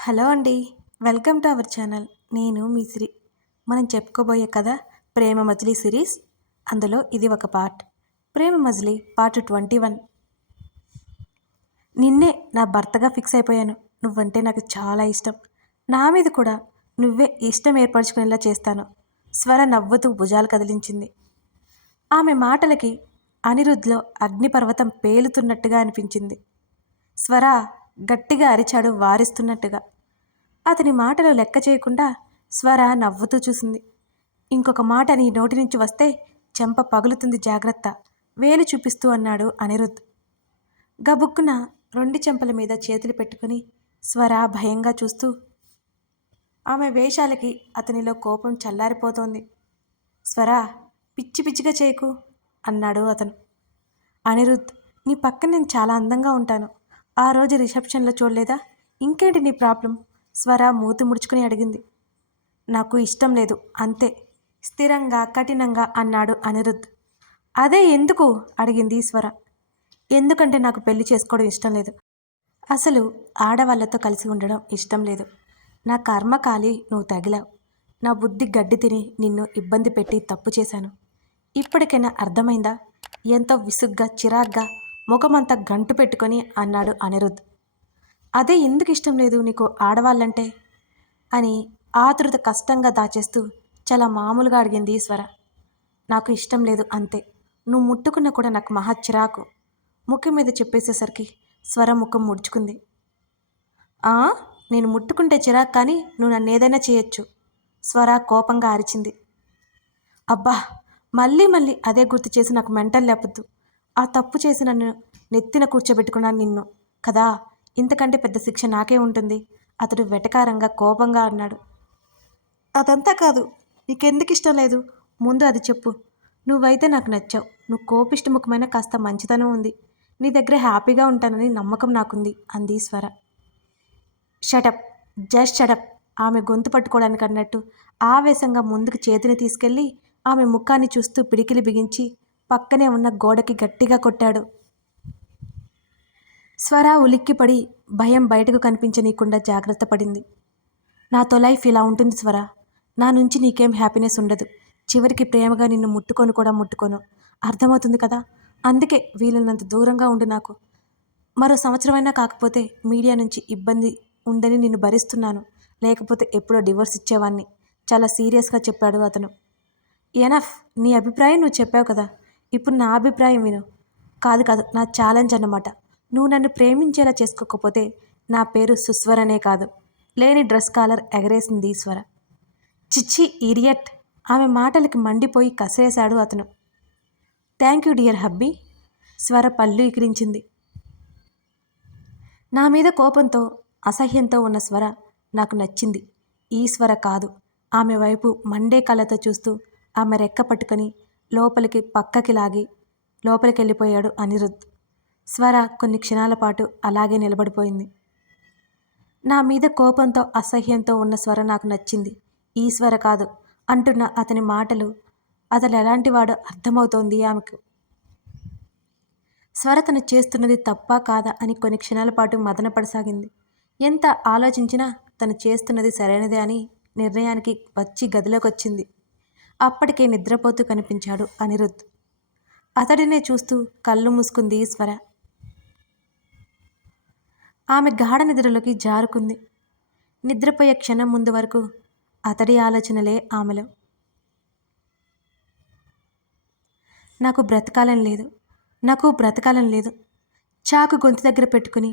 Hello అండి. Welcome to our channel. నేను మీ శ్రీ. మనం చెప్పుకోబోయే కథ 'ప్రేమ మజిలీ' సిరీస్. అందులో ఇది ఒక పార్ట్. 'ప్రేమ మజిలీ' పార్ట్ 21. నిన్నే నా భర్తగా ఫిక్స్ అయిపోయాను. నువ్వంటే నాకు చాలా ఇష్టం. నా మీద కూడా నువ్వే ఇష్టం ఏర్పరచుకునేలా చేస్తాను. స్వర నవ్వుతూ భుజాలు కదిలించింది. ఆమె మాటలకి అనిరుద్ధ్లో అగ్నిపర్వతం పేలుతున్నట్టుగా అనిపించింది. స్వర గట్టిగా అరిచాడు వారిస్తున్నట్టుగా. అతని మాటలు లెక్క చేయకుండా స్వర నవ్వుతూ చూసింది. ఇంకొక మాట నీ నోటి నుంచి వస్తే చెంప పగులుతుంది, జాగ్రత్త, వేలు చూపిస్తూ అన్నాడు అనిరుద్ధ్. గబుక్కున రెండు చెంపల మీద చేతులు పెట్టుకుని స్వర భయంగా చూస్తూ, ఆమె వేషాలకి అతనిలో కోపం చల్లారిపోతోంది. స్వర, పిచ్చి పిచ్చిగా చేయకు అన్నాడు అతను. అనిరుద్ధ్, నీ పక్కన నేను చాలా అందంగా ఉంటాను. ఆ రోజు రిసెప్షన్లో చూడలేదా? ఇంకేంటి నీ ప్రాబ్లం? స్వర మూతి ముడుచుకుని అడిగింది. నాకు ఇష్టం లేదు, అంతే, స్థిరంగా కఠినంగా అన్నాడు అనిరుద్ధ్. అదే ఎందుకు అడిగింది స్వర. ఎందుకంటే నాకు పెళ్లి చేసుకోవడం ఇష్టం లేదు. అసలు ఆడవాళ్లతో కలిసి ఉండడం ఇష్టం లేదు. నా కర్మకాలి నువ్వు తగిలావు. నా బుద్ధి గడ్డి తిని నిన్ను ఇబ్బంది పెట్టి తప్పు చేశాను. ఇప్పటికైనా అర్థమైందా? ఎంతో విసుగ్గా చిరాగ్గా ముఖమంతా గంటు పెట్టుకొని అన్నాడు అనిరుద్ధ్. అదే ఎందుకు ఇష్టం లేదు నీకు ఆడవాళ్ళంటే అని ఆతృత కష్టంగా దాచేస్తూ చాలా మామూలుగా అడిగింది స్వర. నాకు ఇష్టం లేదు, అంతే. నువ్వు ముట్టుకున్నా కూడా నాకు మహా చిరాకు. ముఖం మీద చెప్పేసేసరికి స్వర ముఖం ముడుచుకుంది. ఆ, నేను ముట్టుకుంటే చిరాకు, కానీ నువ్వు నన్ను ఏదైనా చేయొచ్చు, స్వర కోపంగా అరిచింది. అబ్బా, మళ్ళీ మళ్ళీ అదే గుర్తు చేసి నాకు మెంటల్ లేపొద్దు. ఆ తప్పు చేసి నన్ను నెత్తిన కూర్చోబెట్టుకున్నాను నిన్ను కదా, ఇంతకంటే పెద్ద శిక్ష నాకే ఉంటుంది, అతడు వెటకారంగా కోపంగా అన్నాడు. అదంతా కాదు, నీకెందుకు ఇష్టం లేదు ముందు అది చెప్పు. నువ్వైతే నాకు నచ్చావు. నువ్వు కోపిష్టి ముఖమైన కాస్త మంచితనం ఉంది. నీ దగ్గర హ్యాపీగా ఉంటానని నమ్మకం నాకుంది అంది స్వర. Shut up, just shut up. ఆమె గొంతు పట్టుకోవడానికి అన్నట్టు ఆవేశంగా ముందుకు చేతిని తీసుకెళ్ళి ఆమె ముఖాన్ని చూస్తూ పిడికిలి బిగించి పక్కనే ఉన్న గోడకి గట్టిగా కొట్టాడు. స్వర ఉలిక్కిపడి భయం బయటకు కనిపించనీయకుండా జాగ్రత్త పడింది. నాతో లైఫ్ ఇలా ఉంటుంది స్వర. నా నుంచి నీకేం హ్యాపీనెస్ ఉండదు. చివరికి ప్రేమగా నిన్ను ముట్టుకొని కూడా ముట్టుకోను. అర్థమవుతుంది కదా? అందుకే వీలైనంత దూరంగా ఉండు నాకు. మరో సంవత్సరమైనా కాకపోతే మీడియా నుంచి ఇబ్బంది ఉందని నిన్ను భరిస్తున్నాను. లేకపోతే ఎప్పుడో డివోర్స్ ఇచ్చేవాణ్ణి, చాలా సీరియస్గా చెప్పాడు అతను. ఎనఫ్, నీ అభిప్రాయం నువ్వు చెప్పావు కదా, ఇప్పుడు నా అభిప్రాయం విను. కాదు కాదు, నా ఛాలెంజ్ అన్నమాట. నువ్వు నన్ను ప్రేమించేలా చేసుకోకపోతే నా పేరు సుస్వరనే కాదు. లేని డ్రెస్ కాలర్ ఎగరేసింది స్వర. చిచ్చి, ఇడియట్. ఆమె మాటలకి మండిపోయి కసేశాడు అతను. Thank you dear hubby. స్వర పళ్ళు ఎకిరించింది. నా మీద కోపంతో అసహ్యంతో ఉన్న స్వర నాకు నచ్చింది. ఈ స్వర కాదు. ఆమె వైపు మండే కళ్ళతో చూస్తూ ఆమె రెక్క పట్టుకొని లోపలికి పక్కకి లాగి లోపలికి వెళ్ళిపోయాడు అనిరుద్ధ్. స్వర కొన్ని క్షణాల పాటు అలాగే నిలబడిపోయింది. నా మీద కోపంతో అసహ్యంతో ఉన్న స్వర నాకు నచ్చింది, ఈ స్వర కాదు అంటున్న అతని మాటలు అతను ఎలాంటివాడో అర్థమవుతోంది ఆమెకు. స్వర తను చేస్తున్నది తప్పా కాదా అని కొన్ని క్షణాల పాటు మదనపడసాగింది. ఎంత ఆలోచించినా తను చేస్తున్నది సరైనదే అని నిర్ణయానికి వచ్చి గదిలోకి వచ్చింది. అప్పటికే నిద్రపోతూ కనిపించాడు అనిరుద్ధ్. అతడినే చూస్తూ కళ్ళు మూసుకుంది స్వర. ఆమె గాఢ నిద్రలోకి జారుకుంది. నిద్రపోయే క్షణం ముందు వరకు అతడి ఆలోచనలే ఆమెలో. నాకు బ్రతకాలని లేదు, నాకు బ్రతకాలని లేదు, చాకు గొంతు దగ్గర పెట్టుకుని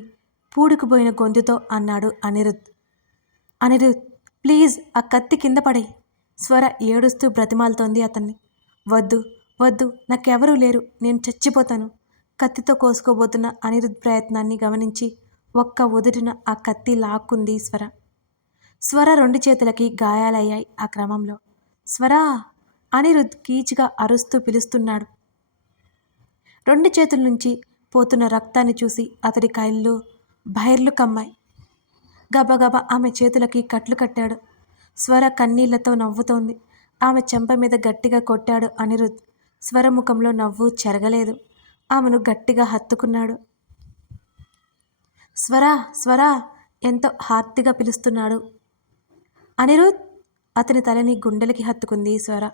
పూడుకుపోయిన గొంతుతో అన్నాడు అనిరుద్ధ్. అనిరుద్ధ్, ప్లీజ్ ఆ కత్తి కింద పడే. స్వర ఏడుస్తూ బ్రతిమాలుతోంది అతన్ని. వద్దు వద్దు, నాకెవరూ లేరు, నేను చచ్చిపోతాను. కత్తితో కోసుకోబోతున్న అనిరుద్ధ్ ప్రయత్నాన్ని గమనించి ఒక్క ఉదుటిన ఆ కత్తి లాక్కుంది స్వర. స్వర రెండు చేతులకి గాయాలయ్యాయి ఆ క్రమంలో. స్వరా, అనిరుద్ధ్ కీచుగా అరుస్తూ పిలుస్తున్నాడు. రెండు చేతుల నుంచి పోతున్న రక్తాన్ని చూసి అతడి కళ్ళు బైర్లు కమ్మాయి. గబగబా ఆమె చేతులకి కట్లు కట్టాడు. స్వర కన్నీళ్లతో నవ్వుతోంది. ఆమె చెంప మీద గట్టిగా కొట్టాడు అనిరుద్ధ్. స్వర ముఖంలో నవ్వు చెరగలేదు. ఆమెను గట్టిగా హత్తుకున్నాడు. స్వరా, స్వరా, ఎంతో హార్తిగా పిలుస్తున్నాడు. అనిరుద్! అతని తలని గుండెలకి హత్తుకుంది స్వర.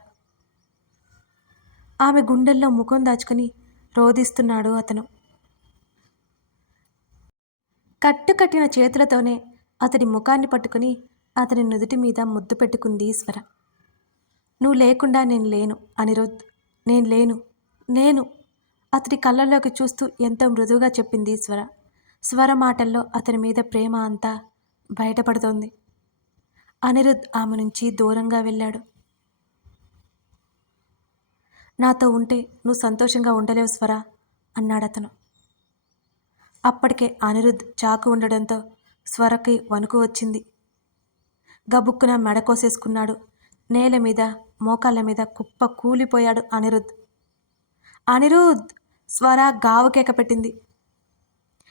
ఆమె గుండెల్లో ముఖం దాచుకుని రోదిస్తున్నాడు అతను. కట్టుకట్టిన చేతులతోనే అతడి ముఖాన్ని పట్టుకుని అతని నుదుటి మీద ముద్దు పెట్టుకుంది స్వర. నువ్వు లేకుండా నేను లేను అనిరుద్, నేను లేను, నేను అతడి కళ్ళల్లోకి చూస్తూ ఎంతో మృదువుగా చెప్పింది స్వర. స్వర మాటల్లో అతని మీద ప్రేమ అంతా బయటపడుతోంది. అనిరుద్ ఆమె నుంచి దూరంగా వెళ్ళాడు. నాతో ఉంటే నువ్వు సంతోషంగా ఉండలేవు స్వర అన్నాడతను. అప్పటికే అనిరుద్ చాకు ఉండడంతో స్వరకి వణుకు వచ్చింది. గబుక్కున మెడ కోసేసుకున్నాడు. నేల మీద మోకాళ్ళ మీద కుప్ప కూలిపోయాడు అనిరుద్. అనిరుద్! స్వర గావు కేక పెట్టింది.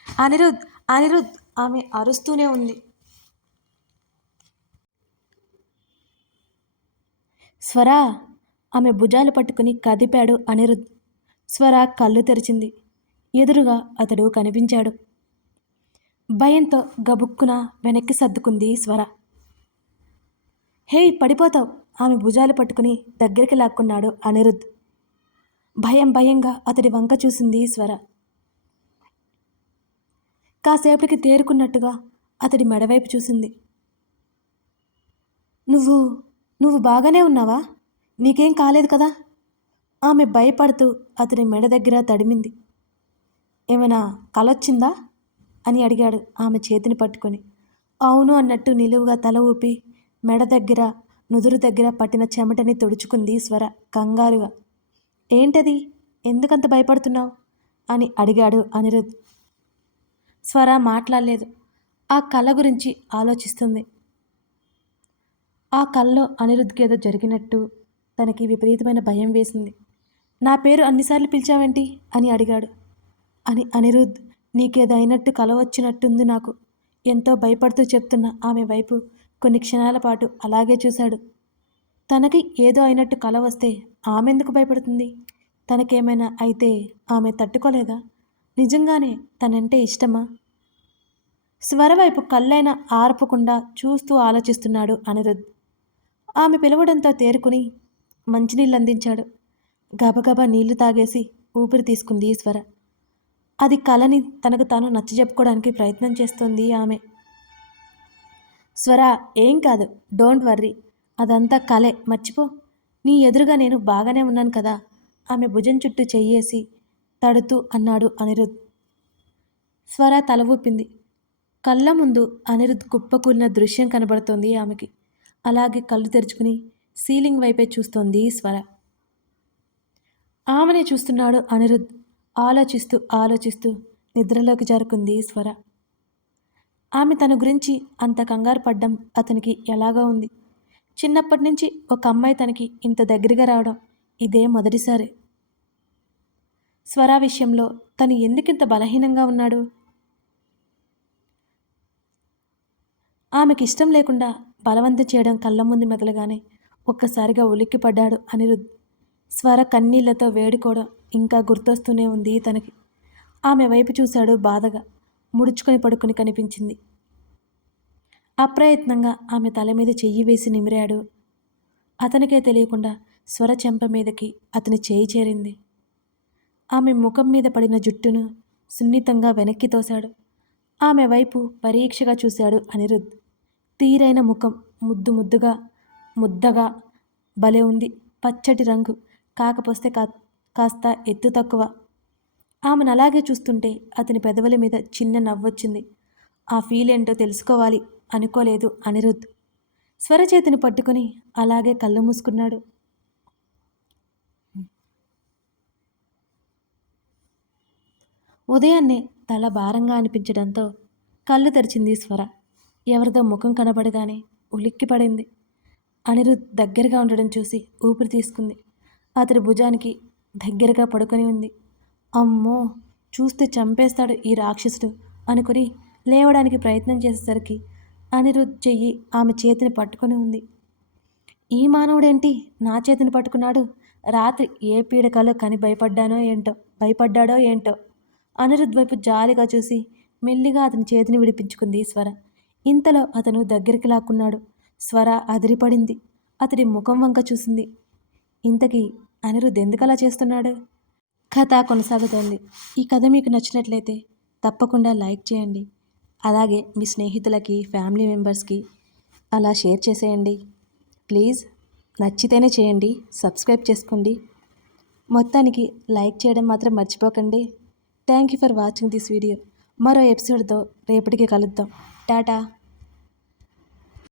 అనిరుద్! అనిరుద్! ఆమె అరుస్తూనే ఉంది. స్వర! ఆమె భుజాలు పట్టుకుని కదిపాడు అనిరుద్. స్వర కళ్ళు తెరిచింది. ఎదురుగా అతడు కనిపించాడు. భయంతో గబుక్కున వెనక్కి సర్దుకుంది స్వర. హేయ్, పడిపోతావు! ఆమె భుజాలు పట్టుకుని దగ్గరికి లాక్కున్నాడు అనిరుద్. భయంగా అతడి వంక చూసింది స్వర. కాసేపటికి తేరుకున్నట్టుగా అతడి మెడవైపు చూసింది. నువ్వు నువ్వు బాగానే ఉన్నావా? నీకేం కాలేదు కదా? ఆమె భయపడుతూ అతడి మెడ దగ్గర తడిమింది. ఏమైనా కలొచ్చిందా అని అడిగాడు ఆమె చేతిని పట్టుకొని. అవును అన్నట్టు నిలువుగా తల ఊపి మెడ దగ్గర నుదురు దగ్గర పట్టిన చెమటని తుడుచుకుంది స్వర కంగారుగా. ఏంటది? ఎందుకంత భయపడుతున్నావు అని అడిగాడు అనిరుద్. స్వర మాట్లాడలేదు. ఆ కళ గురించి ఆలోచిస్తుంది. ఆ కల్లో అనిరుద్ధ్కి ఏదో జరిగినట్టు తనకి విపరీతమైన భయం వేసింది. నా పేరు అన్నిసార్లు పిలిచావేంటి అని అడిగాడు. అనిరుద్, నీకేదో అయినట్టు కల వచ్చినట్టుంది నాకు. ఎంతో భయపడుతూ చెప్తున్న ఆమె వైపు కొన్ని క్షణాల పాటు అలాగే చూశాడు. తనకి ఏదో అయినట్టు కల వస్తే ఆమెందుకు భయపడుతుంది? తనకేమైనా అయితే ఆమె తట్టుకోలేదా? నిజంగానే తనంటే ఇష్టమా? స్వర వైపు కళ్ళైనా ఆర్పకుండా చూస్తూ ఆలోచిస్తున్నాడు అనిరుద్. ఆమె పిలవడంతో తేరుకుని మంచినీళ్ళు అందించాడు. గబగబా నీళ్లు తాగేసి ఊపిరి తీసుకుంది స్వర. అది కలని తనకు తాను నచ్చజెప్పుకోవడానికి ప్రయత్నం చేస్తోంది ఆమె. స్వర, ఏం కాదు, డోంట్ వర్రీ, అదంతా కలే, మర్చిపో. నీ ఎదురుగా నేను బాగానే ఉన్నాను కదా ఆమె భుజం చుట్టూ చెయ్యేసి తడుతూ అన్నాడు అనిరుద్. స్వర తల ఊపింది. కళ్ళ ముందు అనిరుద్ కుప్పకూలిన దృశ్యం కనబడుతోంది ఆమెకి. అలాగే కళ్ళు తెరుచుకుని సీలింగ్ వైపే చూస్తోంది స్వర. ఆమెనే చూస్తున్నాడు అనిరుద్. ఆలోచిస్తూ నిద్రలోకి జారుకుంది స్వర. ఆమె తన గురించి అంత కంగారు పడ్డం అతనికి ఎలాగో ఉంది. చిన్నప్పటి నుంచి ఒక అమ్మాయి తనకి ఇంత దగ్గరగా రావడం ఇదే మొదటిసారి. స్వర విషయంలో తను ఎందుకింత బలహీనంగా ఉన్నాడు? ఆమెకి ఇష్టం లేకుండా బలవంతం చేయడం కళ్ళ ముందు మెదలగానే ఒక్కసారిగా ఉలిక్కిపడ్డాడు అనిరుద్. స్వర కన్నీళ్లతో వేడుకోవడం ఇంకా గుర్తొస్తూనే ఉంది తనకి. ఆమె వైపు చూశాడు బాధగా. ముడుచుకొని పడుకుని కనిపించింది. అప్రయత్నంగా ఆమె తల మీద చెయ్యి వేసి నిమిరాడు. అతనికే తెలియకుండా స్వర చెంప మీదకి అతని చేయి చేరింది. ఆమె ముఖం మీద పడిన జుట్టును సున్నితంగా వెనక్కి తోశాడు. ఆమె వైపు పరీక్షగా చూశాడు అనిరుద్. తీరైన ముఖం, ముద్దగా భలే ఉంది. పచ్చటి రంగు, కాకపోతే కాస్త ఎత్తు తక్కువ. ఆమెను అలాగే చూస్తుంటే అతని పెదవుల మీద చిన్న నవ్వొచ్చింది. ఆ ఫీల్ ఏంటో తెలుసుకోవాలి అనుకోలేదు అనిరుద్. స్వర చేతిని పట్టుకుని అలాగే కళ్ళు మూసుకున్నాడు. ఉదయాన్నే తల భారంగా అనిపించడంతో కళ్ళు తెరిచింది స్వర. ఎవరిదో ముఖం కనబడగానే ఉలిక్కిపడింది. అనిరుద్ దగ్గరగా ఉండడం చూసి ఊపిరి తీసుకుంది. అతడి భుజానికి దగ్గరగా పడుకొని ఉంది. అమ్మో, చూస్తే చంపేస్తాడు ఈ రాక్షసుడు అనుకుని లేవడానికి ప్రయత్నం చేసేసరికి అనిరుద్ చెయ్యి ఆమె చేతిని పట్టుకొని ఉంది. ఈ మానవుడేంటి నా చేతిని పట్టుకున్నాడు? రాత్రి ఏ పీడకలో కని భయపడ్డాడో ఏంటో. అనిరుద్ వైపు జాలిగా చూసి మెల్లిగా అతని చేతిని విడిపించుకుంది స్వర. ఇంతలో అతను దగ్గరికి లాక్కున్నాడు. స్వర అదిరిపడింది. అతడి ముఖం వంక చూసింది. ఇంతకీ అనిరుద్ ఎందుకలా చేస్తున్నాడు? కథ కొనసాగుతోంది. ఈ కథ మీకు నచ్చినట్లయితే తప్పకుండా లైక్ చేయండి. అలాగే మీ స్నేహితులకి, ఫ్యామిలీ మెంబర్స్కి అలా షేర్ చేసేయండి. ప్లీజ్ నచ్చితేనే చేయండి. సబ్స్క్రైబ్ చేసుకోండి. మొత్తానికి లైక్ చేయడం మాత్రం మర్చిపోకండి. Thank you for watching this video. మరో ఎపిసోడ్తో రేపటికి కలుద్దాం. టాటా.